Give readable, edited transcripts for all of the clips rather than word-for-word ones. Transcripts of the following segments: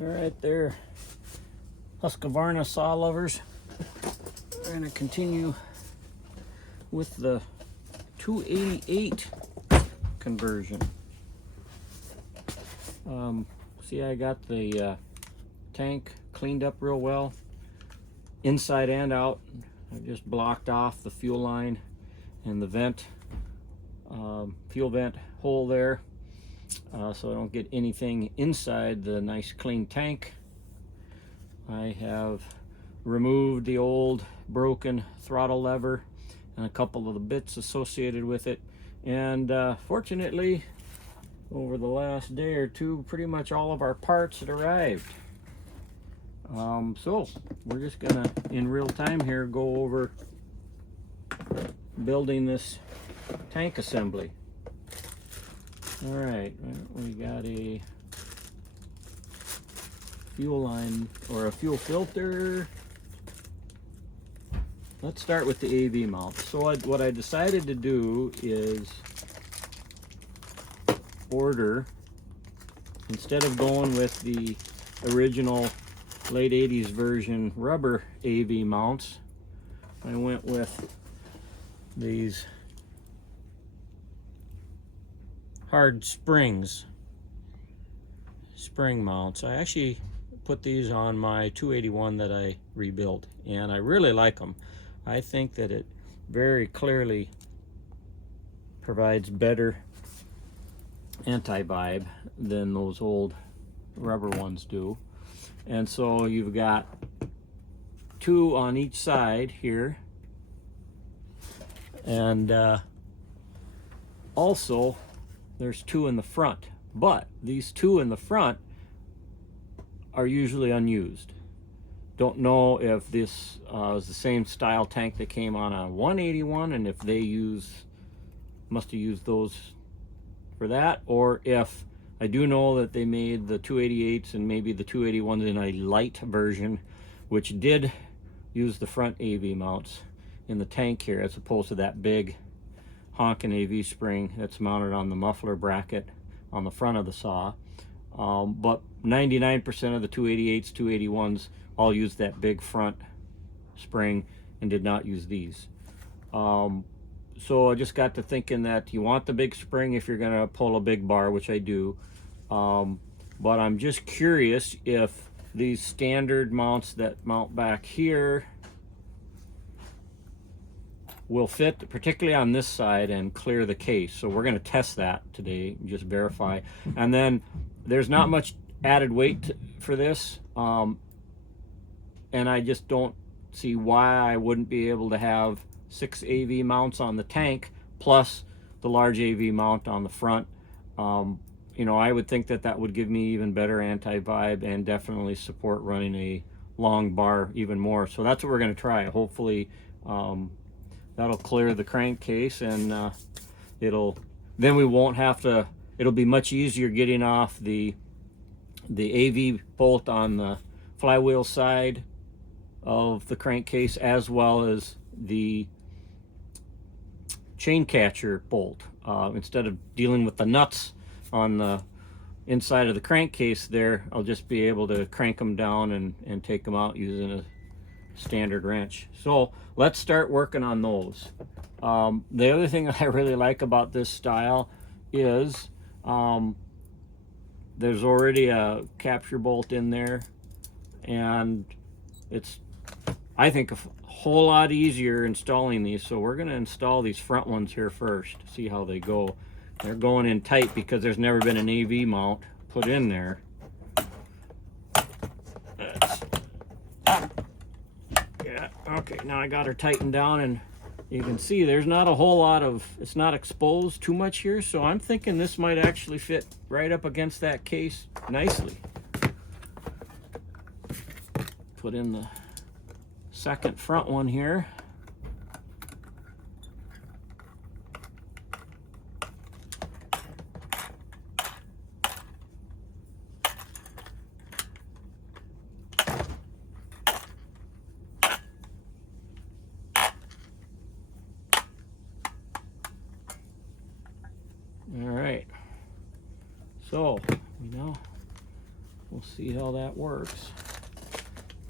All right, there, Husqvarna saw lovers. We're going to continue with the 288 conversion. See, I got the tank cleaned up real well, inside and out. I just blocked off the fuel line and the vent, fuel vent hole there, so I don't get anything inside the nice clean tank. I have removed the old broken throttle lever and a couple of the bits associated with it, and fortunately over the last day or two pretty much all of our parts had arrived. So we're just gonna in real time here go over building this tank assembly. All right, we got a fuel line or a fuel filter. Let's start with the AV mount. So what I decided to do is order, instead of going with the original late 80s version rubber AV mounts, I went with these hard spring mounts. I actually put these on my 281 that I rebuilt, and I really like them. I think that it very clearly provides better anti-vibe than those old rubber ones do. And so you've got two on each side here, and also there's two in the front, but these two in the front are usually unused. Don't know if this is the same style tank that came on a 181, and if they must have used those for that, or if I do know that they made the 288s and maybe the 281s in a light version, which did use the front AV mounts in the tank here, as opposed to that big honking AV spring that's mounted on the muffler bracket on the front of the saw. But 99% of the 288s, 281s all used that big front spring and did not use these. So I just got to thinking that you want the big spring if you're going to pull a big bar, which I do. But I'm just curious if these standard mounts that mount back here will fit, particularly on this side, and clear the case. So we're going to test that today and just verify. And then there's not much added weight for this, and I just don't see why I wouldn't be able to have 6 AV mounts on the tank plus the large AV mount on the front. You know, I would think that that would give me even better anti-vibe and definitely support running a long bar even more. So that's what we're going to try. Hopefully that'll clear the crankcase, and then we won't have to, it'll be much easier getting off the AV bolt on the flywheel side of the crankcase, as well as the chain catcher bolt. Instead of dealing with the nuts on the inside of the crankcase there, I'll just be able to crank them down and take them out using a standard wrench. So let's start working on those. The other thing that I really like about this style is there's already a capture bolt in there, and it's, I think, a whole lot easier installing these. So we're going to install these front ones here first, see how they go. They're going in tight because there's never been an AV mount put in there. Yeah, okay, now I got her tightened down, and you can see there's not a whole lot of, it's not exposed too much here, so I'm thinking this might actually fit right up against that case nicely. Put in the second front one here. All right, so we now, we'll see how that works.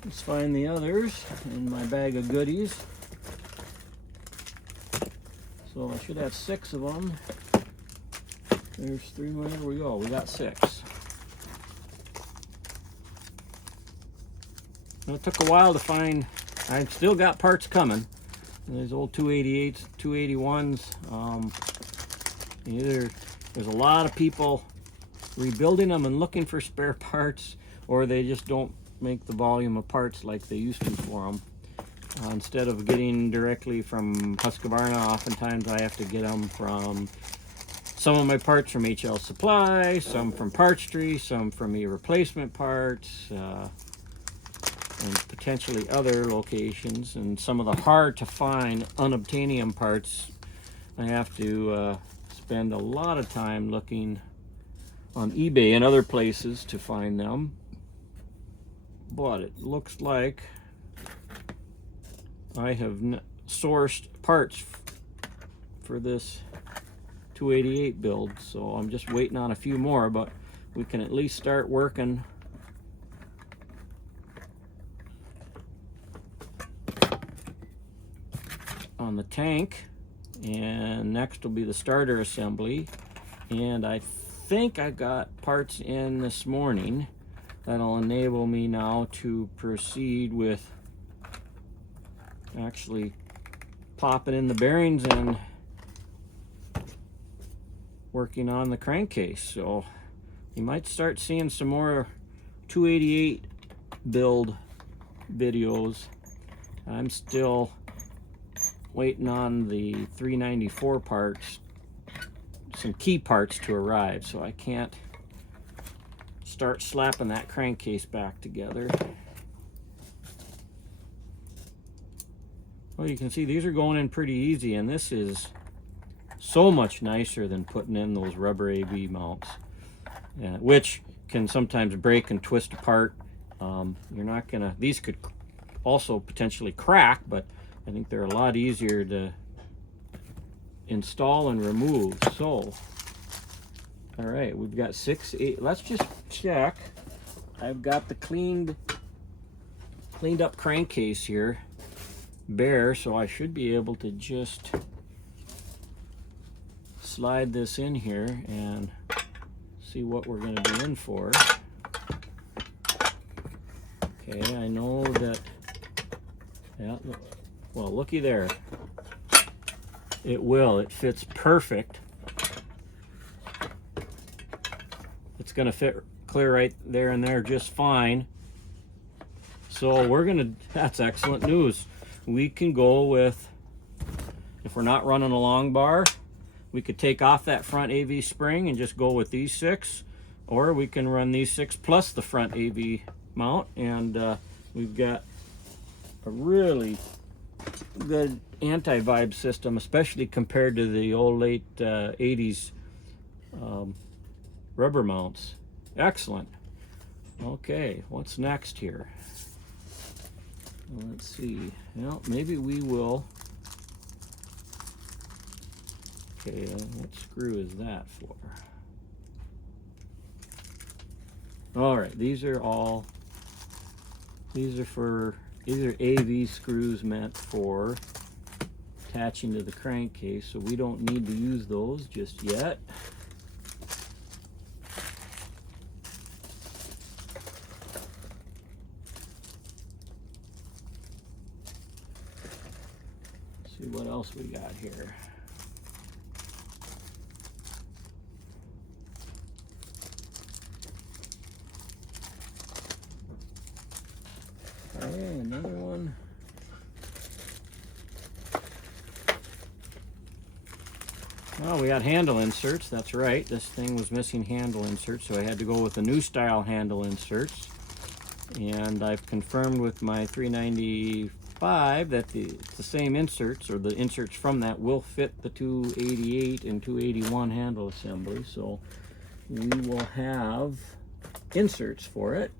Let's find the others in my bag of goodies. So I should have 6 of them. There's 3 more. There we go. We got 6. Well, it took a while to find. I've still got parts coming. There's old 288s, 281s. There's a lot of people rebuilding them and looking for spare parts, or they just don't make the volume of parts like they used to for them. Instead of getting directly from Husqvarna, oftentimes I have to get them from some of my parts from HL Supply, some from Parts Tree, some from replacement parts, and potentially other locations. And some of the hard to find unobtainium parts, I have to spend a lot of time looking on eBay and other places to find them. But it looks like I have sourced parts for this 288 build, so I'm just waiting on a few more, but we can at least start working on the tank. And next will be the starter assembly, and I think I got parts in this morning that'll enable me now to proceed with actually popping in the bearings and working on the crankcase. So you might start seeing some more 288 build videos. I'm still waiting on the 394 parts, some key parts to arrive, so I can't start slapping that crankcase back together. Well, you can see these are going in pretty easy, and this is so much nicer than putting in those rubber AV mounts, which can sometimes break and twist apart. You're not gonna, these could also potentially crack, but I think they're a lot easier to install and remove. So, all right, we've got 6, 8. Let's just check. I've got the cleaned up crankcase here, bare, so I should be able to just slide this in here and see what we're going to be in for. Okay, I know that, yeah, well, looky there. It fits perfect. It's going to fit clear right there and there just fine. So we're going to, that's excellent news. We can go with, if we're not running a long bar, we could take off that front AV spring and just go with these 6, or we can run these 6 plus the front AV mount, and we've got a really good anti-vibe system, especially compared to the old late 80s rubber mounts. Excellent. Okay, what's next here? Let's see. Well, maybe we will. Okay, what screw is that for? All right, these are AV screws meant for attaching to the crankcase, so we don't need to use those just yet. Let's see what else we got here. Okay, another one. Well, we got handle inserts, that's right. This thing was missing handle inserts, so I had to go with the new style handle inserts. And I've confirmed with my 395 that it's the same inserts, or the inserts from that will fit the 288 and 281 handle assembly. So we will have inserts for it.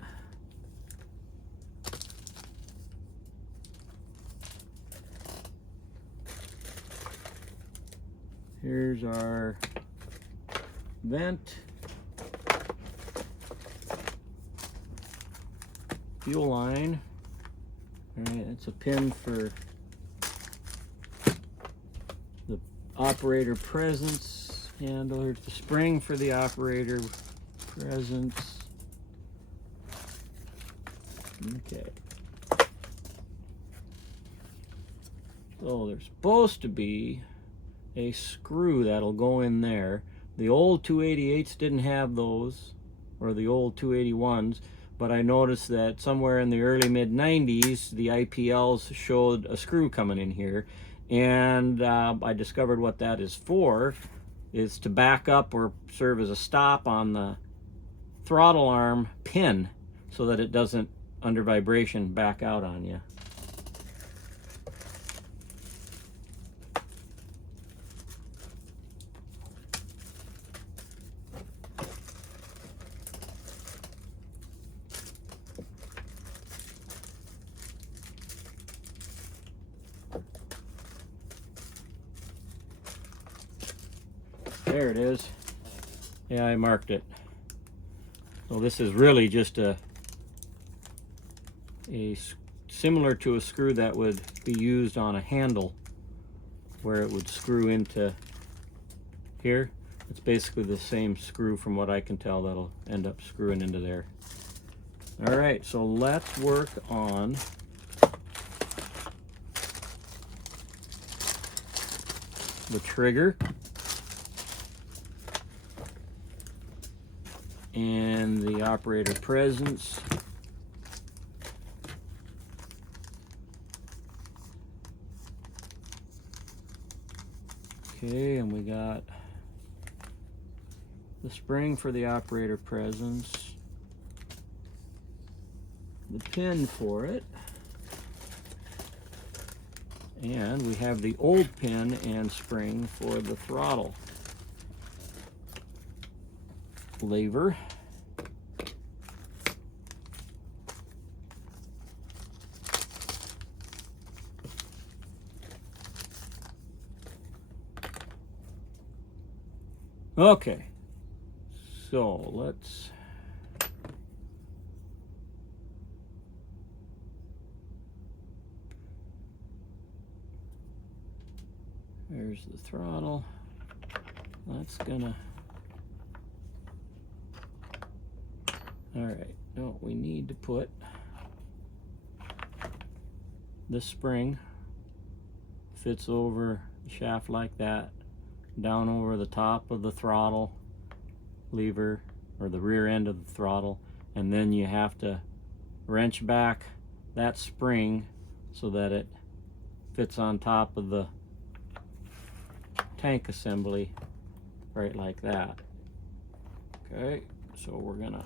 Here's our vent. fuel line. All right, it's a pin for the operator presence handle. Here's the spring for the operator presence. Okay. So there's supposed to be a screw that'll go in there. The old 288s didn't have those, or the old 281s, but I noticed that somewhere in the early mid-90s, the IPLs showed a screw coming in here, and I discovered what that is for. Is to back up or serve as a stop on the throttle arm pin so that it doesn't, under vibration, back out on you. There it is. Yeah, I marked it. So this is really just a similar to a screw that would be used on a handle where it would screw into here. It's basically the same screw from what I can tell that'll end up screwing into there. All right, so let's work on the trigger and the operator presence. Okay, and we got the spring for the operator presence, the pin for it, and we have the old pin and spring for the throttle lever. Okay, so let's there's the throttle. That's gonna, all right, no, we need to put this spring, fits over the shaft like that, down over the top of the throttle lever, or the rear end of the throttle, and then you have to wrench back that spring so that it fits on top of the tank assembly right like that. Okay, so we're gonna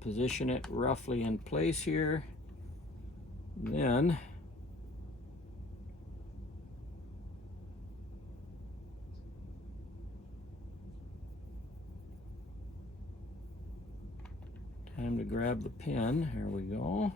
position it roughly in place here. Then time to grab the pin. Here we go.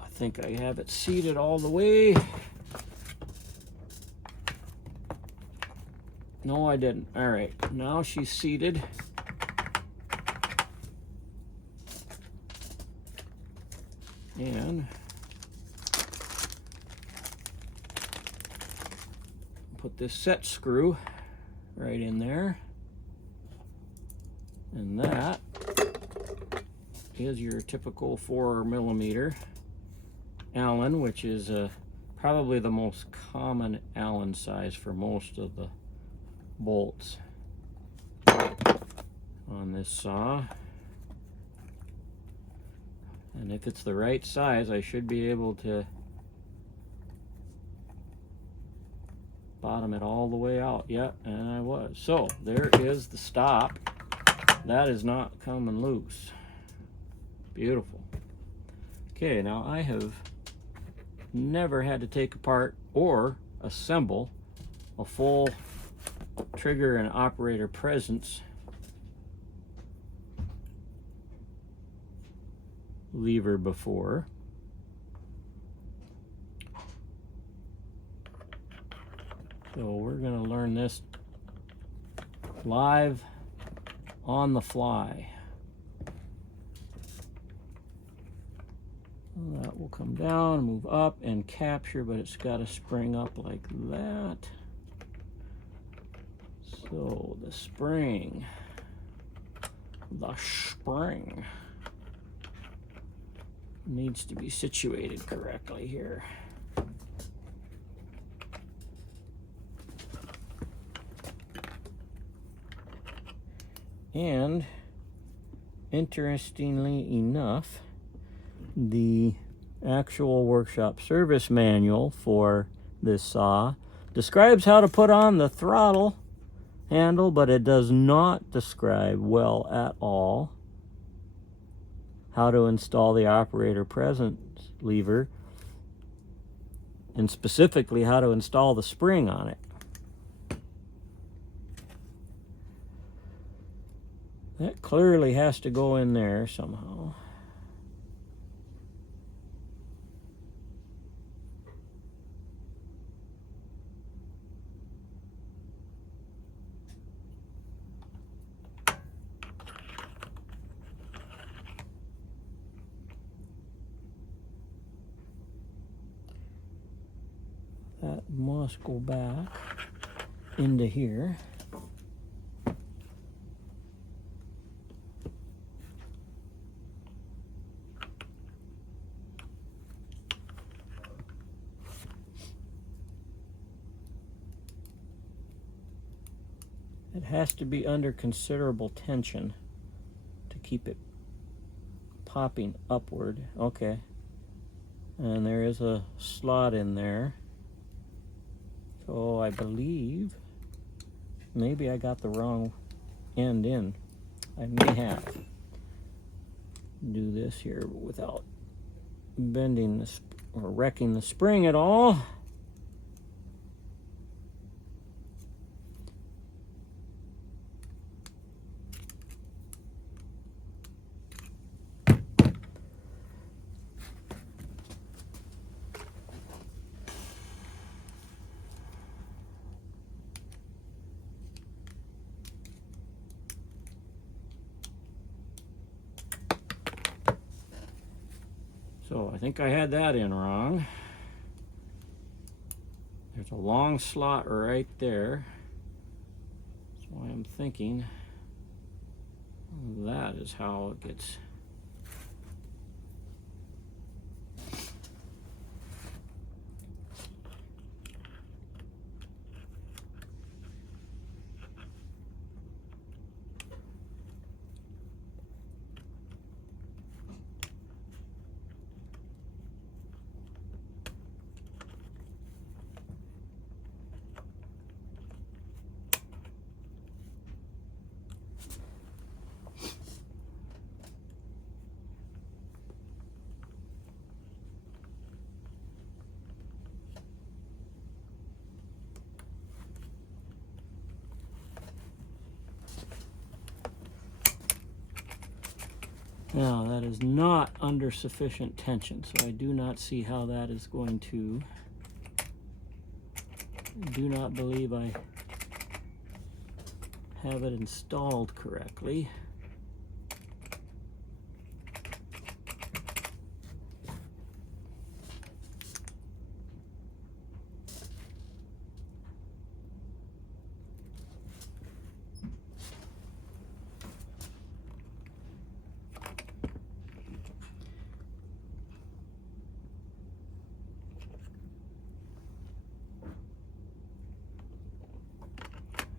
I think I have it seated all the way. No, I didn't. All right, now she's seated. And put this set screw right in there. And that is your typical 4mm Allen, which is probably the most common Allen size for most of the bolts on this saw. And if it's the right size, I should be able to bottom it all the way out. Yep, and I was. So there is the stop. That is not coming loose. Beautiful. Okay, now I have never had to take apart or assemble a full trigger and operator presence lever before. So we're going to learn this live on the fly. That will come down, move up, and capture, but it's got to spring up like that. So the spring needs to be situated correctly here. And interestingly enough, the actual workshop service manual for this saw describes how to put on the throttle handle, but it does not describe well at all how to install the operator presence lever, and specifically how to install the spring on it. That clearly has to go in there somehow. That must go back into here. It has to be under considerable tension to keep it popping upward. Okay. And there is a slot in there. So I believe maybe I got the wrong end in. I may have to do this here without bending this or wrecking the spring at all. So I think I had that in wrong. There's a long slot right there. That's why I'm thinking that is how it gets. Now that is not under sufficient tension, so I do not see how that is going to. I do not believe I have it installed correctly.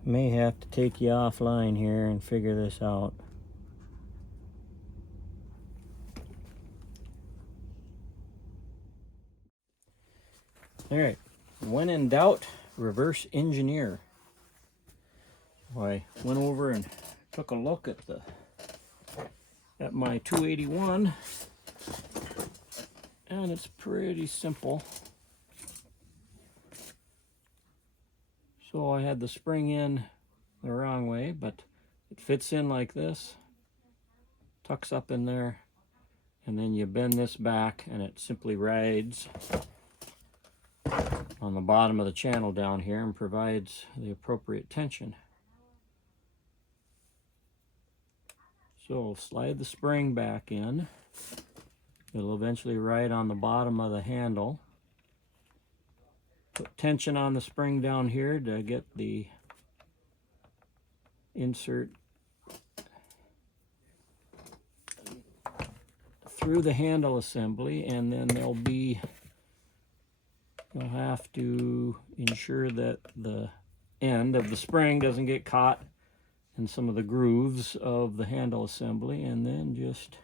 May have to take you offline here and figure this out. All right, when in doubt, reverse engineer. I went over and took a look at my 281, and it's pretty simple. So I had the spring in the wrong way, but it fits in like this, tucks up in there, and then you bend this back and it simply rides on the bottom of the channel down here and provides the appropriate tension. So slide the spring back in. It'll eventually ride on the bottom of the handle. Put tension on the spring down here to get the insert through the handle assembly, and then you'll have to ensure that the end of the spring doesn't get caught in some of the grooves of the handle assembly, and then just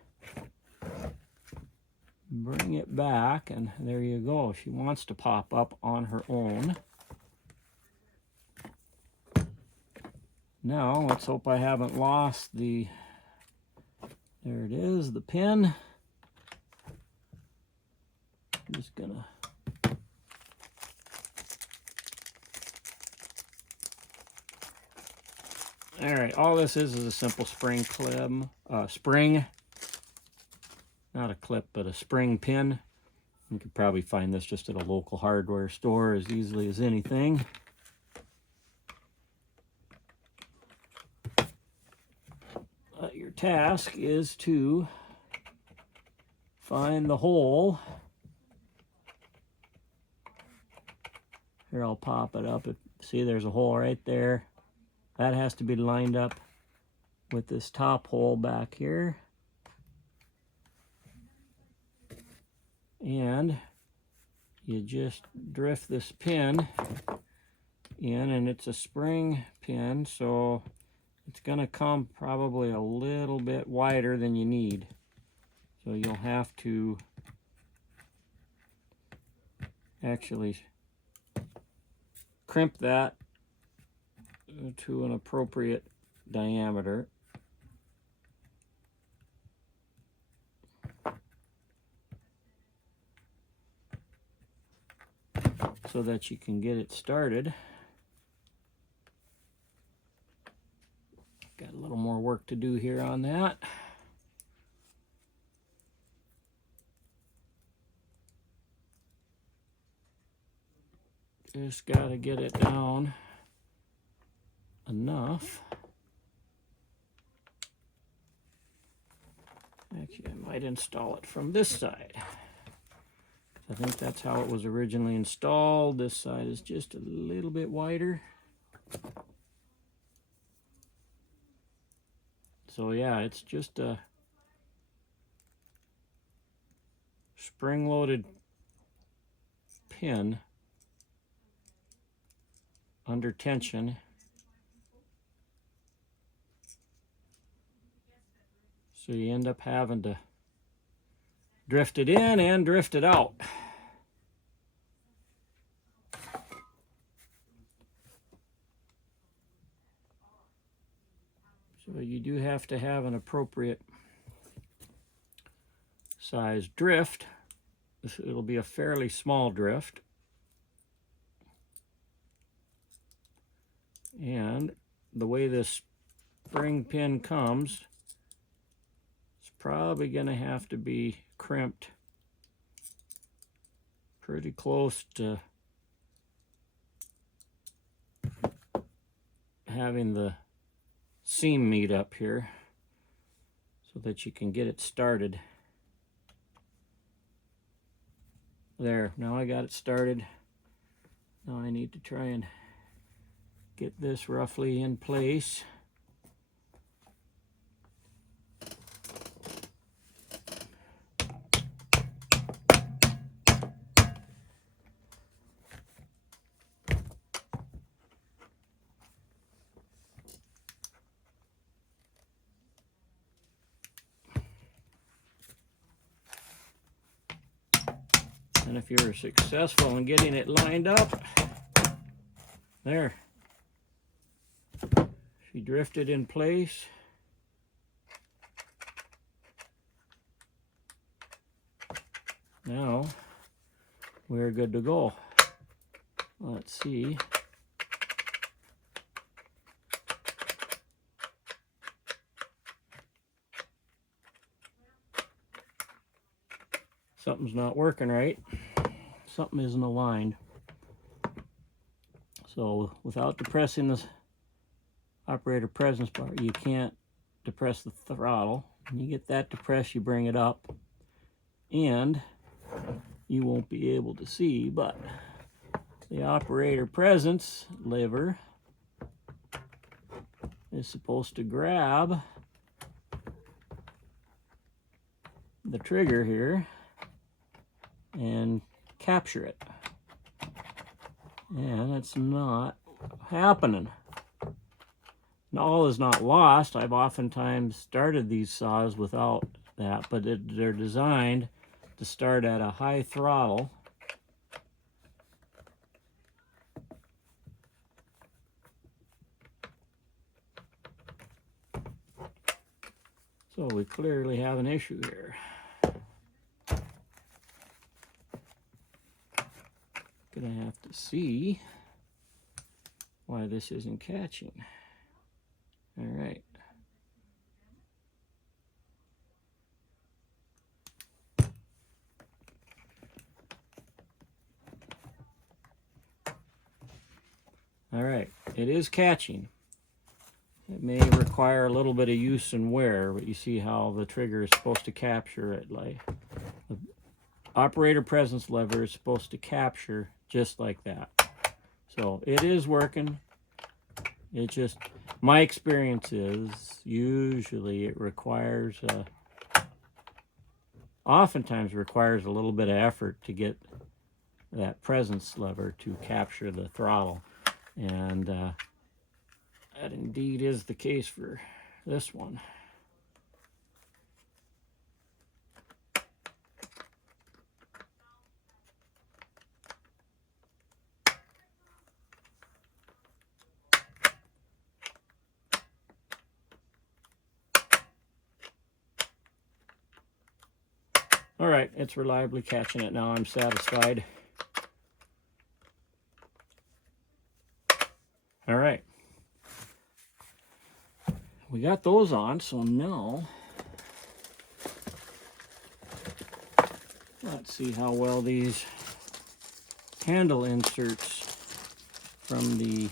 bring it back, and there you go. She wants to pop up on her own. Now let's hope I haven't lost there it is, the pin. I'm just gonna all right, all this is a simple spring clip, not a clip, but a spring pin. You could probably find this just at a local hardware store as easily as anything. Your task is to find the hole. Here, I'll pop it up. See, there's a hole right there. That has to be lined up with this top hole back here. And you just drift this pin in, and it's a spring pin, so it's going to come probably a little bit wider than you need. So you'll have to actually crimp that to an appropriate diameter. So that you can get it started. Got a little more work to do here on that. Just got to get it down enough. Actually, I might install it from this side. I think that's how it was originally installed. This side is just a little bit wider. So yeah, it's just a spring-loaded pin under tension. So you end up having to drift it in and drift it out. So you do have to have an appropriate size drift. It'll be a fairly small drift. And the way this spring pin comes, it's probably going to have to be crimped pretty close to having the seam meet up here so that you can get it started. There, now I got it started. Now I need to try and get this roughly in place. And if you're successful in getting it lined up, there, she drifted in place. Now we're good to go. Let's see. something's not working right. Something isn't aligned. So without depressing the operator presence bar, you can't depress the throttle. When you get that depressed, you bring it up, and you won't be able to see, but the operator presence lever is supposed to grab the trigger here and capture it. And it's not happening. And all is not lost. I've oftentimes started these saws without that, but they're designed to start at a high throttle. So we clearly have an issue here. Gonna have to see why this isn't catching. All right. All right, it is catching. It may require a little bit of use and wear, but you see how the trigger is supposed to capture it. Like the operator presence lever is supposed to capture just like that. So it is working. It just, my experience is usually it requires, oftentimes requires a little bit of effort to get that presence lever to capture the throttle. And that indeed is the case for this one. All right, it's reliably catching it now. I'm satisfied. All right. We got those on, so now let's see how well these handle inserts from the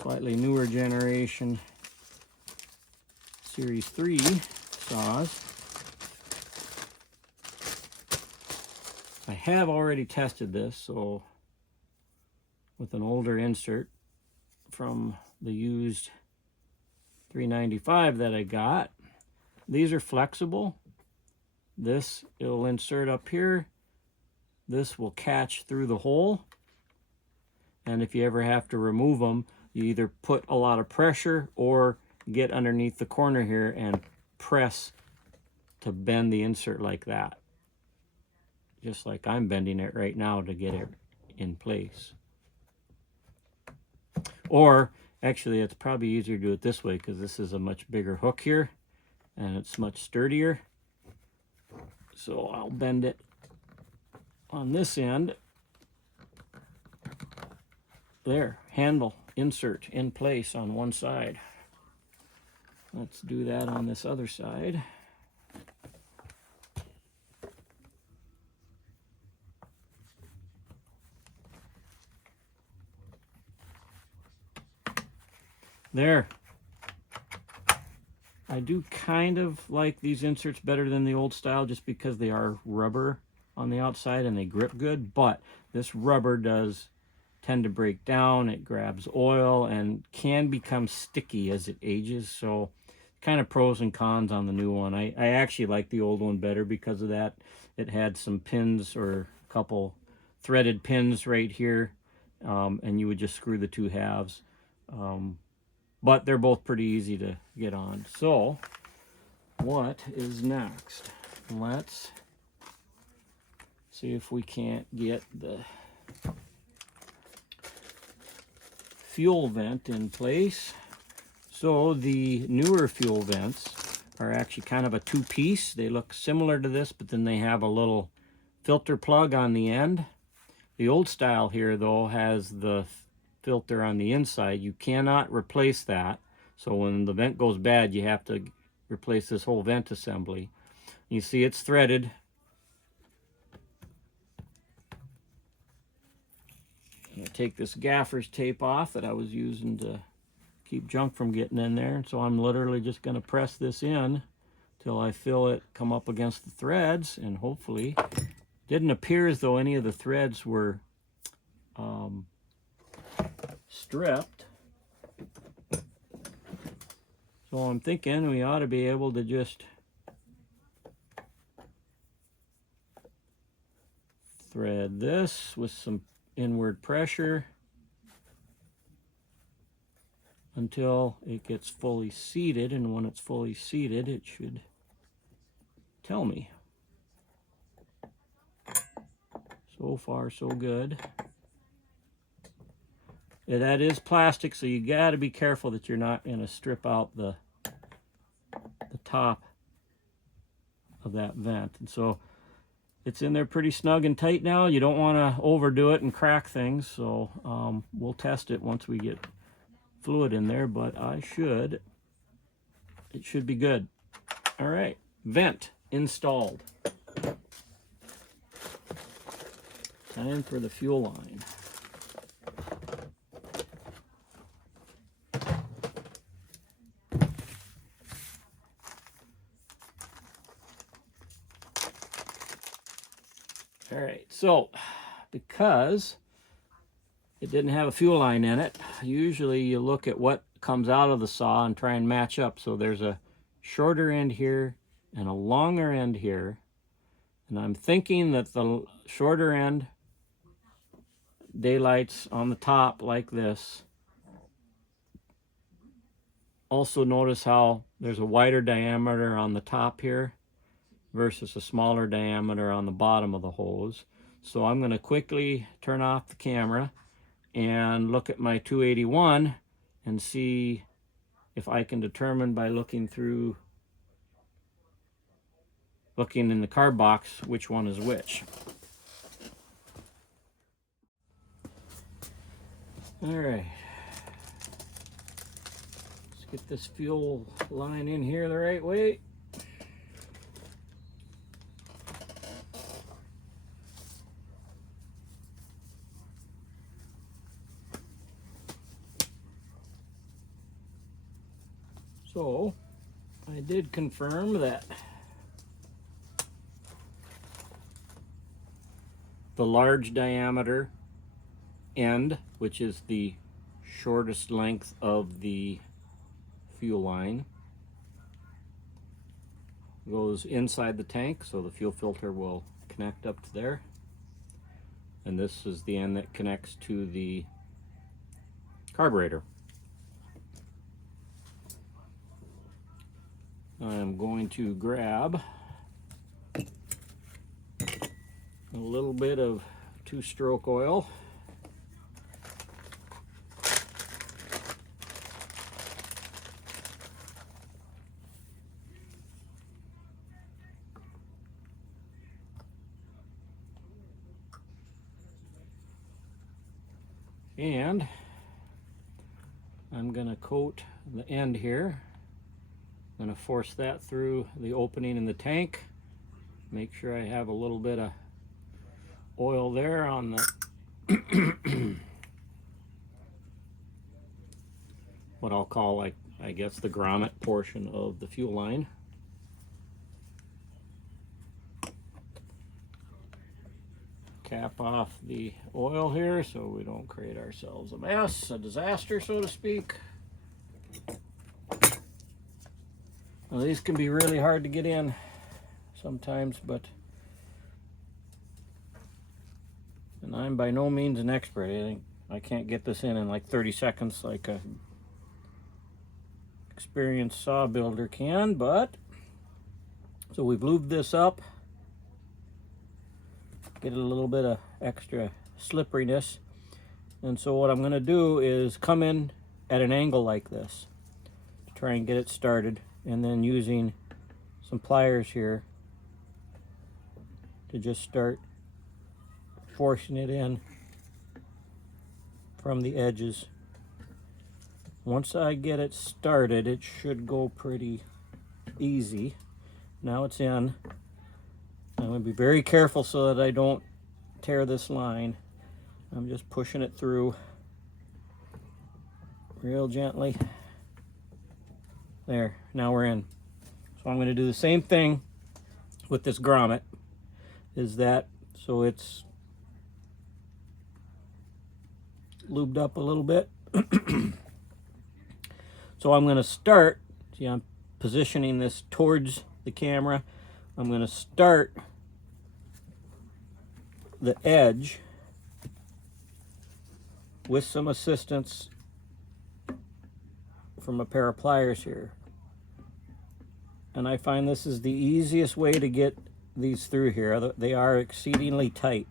slightly newer generation Series 3 saws. I have already tested this, so with an older insert from the used 395 that I got. These are flexible. This, it'll insert up here. This will catch through the hole. And if you ever have to remove them, you either put a lot of pressure or get underneath the corner here and press to bend the insert like that. Just like I'm bending it right now to get it in place. Or actually, it's probably easier to do it this way because this is a much bigger hook here and it's much sturdier. So I'll bend it on this end. There, handle insert in place on one side. Let's do that on this other side. There. I do kind of like these inserts better than the old style just because they are rubber on the outside and they grip good, but this rubber does tend to break down. It grabs oil and can become sticky as it ages, so kind of pros and cons on the new one. I actually like the old one better because of that. It had some pins or a couple threaded pins right here, and you would just screw the two halves. But they're both pretty easy to get on. So what is next? Let's see if we can't get the fuel vent in place. So the newer fuel vents are actually kind of a two-piece. They look similar to this, but then they have a little filter plug on the end. The old style here, though, has the filter on the inside. You cannot replace that. So when the vent goes bad, you have to replace this whole vent assembly. You see it's threaded. I'm going to take this gaffer's tape off that I was using to keep junk from getting in there. So I'm literally just going to press this in till I feel it come up against the threads, and hopefully didn't appear as though any of the threads were stripped. So I'm thinking we ought to be able to just thread this with some inward pressure until it gets fully seated, and when it's fully seated it should tell me. So far so good. Yeah, that is plastic, so you got to be careful that you're not going to strip out the top of that vent. And so it's in there pretty snug and tight now. You don't want to overdo it and crack things, so we'll test it once we get fluid in there, but it should be good. All right, vent installed. Time for the fuel line. All right, so because it didn't have a fuel line in it, usually you look at what comes out of the saw and try and match up. So there's a shorter end here and a longer end here, and I'm thinking that the shorter end daylights on the top like this. Also notice how there's a wider diameter on the top here versus a smaller diameter on the bottom of the hose. So I'm going to quickly turn off the camera and look at my 281 and see if I can determine by looking in the carb box which one is which. All right, let's get this fuel line in here the right way. So I did confirm that the large diameter end, which is the shortest length of the fuel line, goes inside the tank, so the fuel filter will connect up to there. And this is the end that connects to the carburetor. I'm going to grab a little bit of 2-stroke oil. And I'm going to coat the end here. I'm going to force that through the opening in the tank. Make sure I have a little bit of oil there on the what I'll call, like, I guess, the grommet portion of the fuel line. Cap off the oil here so we don't create ourselves a mess, a disaster, so to speak. Now, these can be really hard to get in sometimes, and I'm by no means an expert. I think I can't get this in like 30 seconds like a experienced saw builder can, but so we've lubed this up, get a little bit of extra slipperiness. And so what I'm going to do is come in at an angle like this to try and get it started, and then using some pliers here to just start forcing it in from the edges. Once I get it started, it should go pretty easy. Now it's in. I'm going to be very careful so that I don't tear this line. I'm just pushing it through real gently. There, now we're in. So I'm going to do the same thing with this grommet, is that so it's lubed up a little bit. So I'm going to start, see, I'm positioning this towards the camera. I'm going to start the edge with some assistance from a pair of pliers here. And I find this is the easiest way to get these through here. They are exceedingly tight.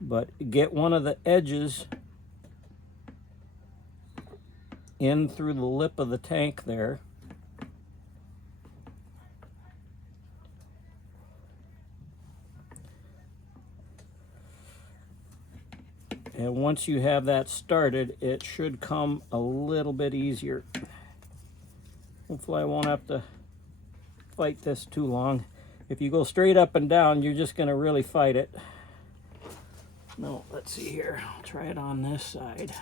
But get one of the edges in through the lip of the tank there. And once you have that started, it should come a little bit easier. Hopefully I won't have to fight this too long. If you go straight up and down, you're just going to really fight it. No, let's see here. I'll try it on this side.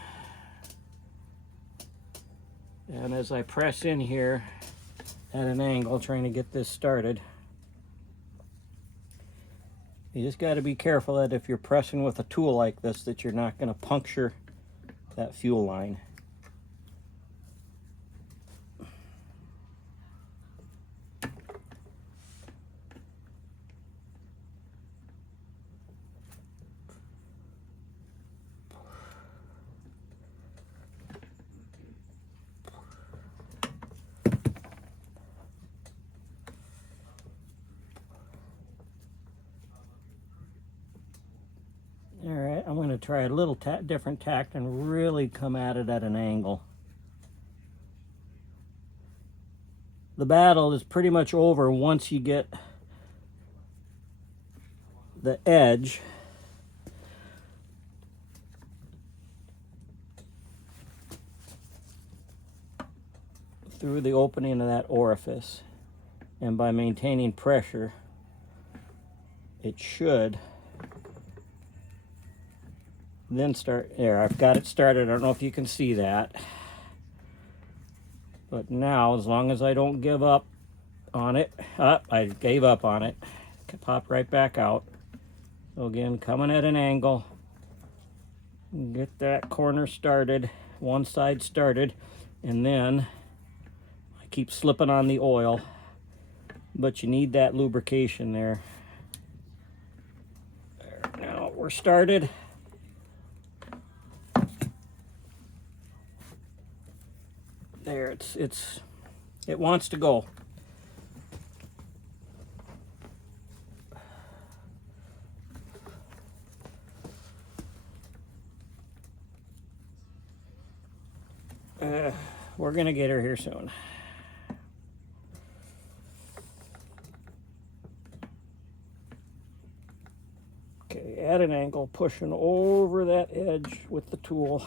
And as I press in here at an angle, trying to get this started, you just got to be careful that if you're pressing with a tool like this, that you're not going to puncture that fuel line. All right, I'm going to try a little different tact and really come at it at an angle. The battle is pretty much over once you get the edge through the opening of that orifice. And by maintaining pressure, it should then start. There, I've got it started. I don't know if you can see that. But now, as long as I don't give up on it, I gave up on it. Pop right back out. So again, coming at an angle. Get that corner started, one side started, and then I keep slipping on the oil. But you need that lubrication there. There, now we're started. There, it wants to go. We're gonna get her here soon. Okay, at an angle, pushing over that edge with the tool.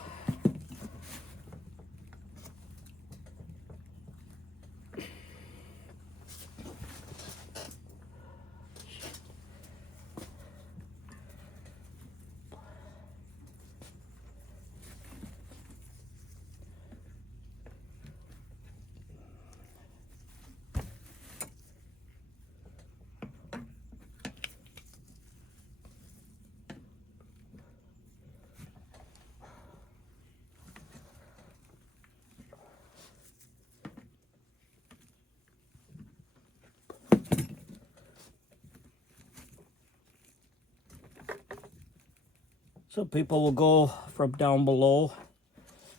So people will go from down below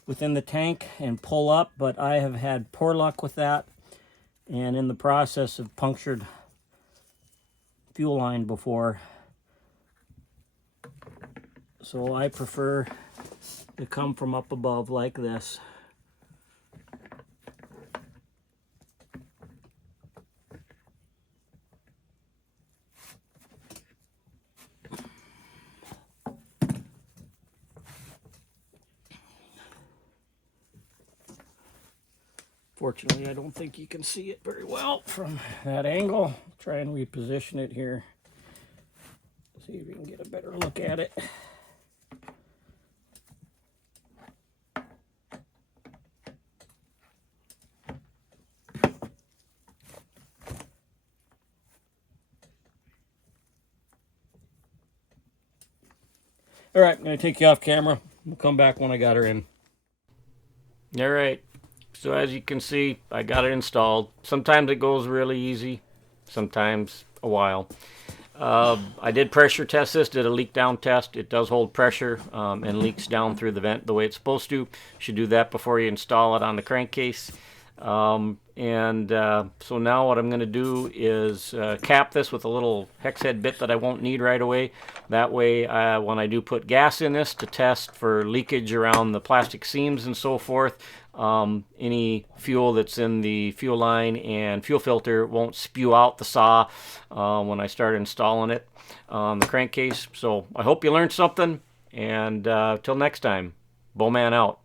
within the tank and pull up, but I have had poor luck with that, and in the process of punctured fuel line before. So I prefer to come from up above like this. Fortunately, I don't think you can see it very well from that angle. Try and reposition it here. better look at it. All right, I'm going to take you off camera. We'll come back when I got her in. All right, so as you can see, I got it installed. Sometimes it goes really easy, sometimes a while. I did pressure test this, did a leak down test. It does hold pressure and leaks down through the vent the way it's supposed to. You should do that before you install it on the crankcase. So now what I'm going to do is cap this with a little hex head bit that I won't need right away. That way when I do put gas in this to test for leakage around the plastic seams and so forth, any fuel that's in the fuel line and fuel filter won't spew out the saw when I start installing it on the crankcase. So I hope you learned something, and till next time, Bowman out.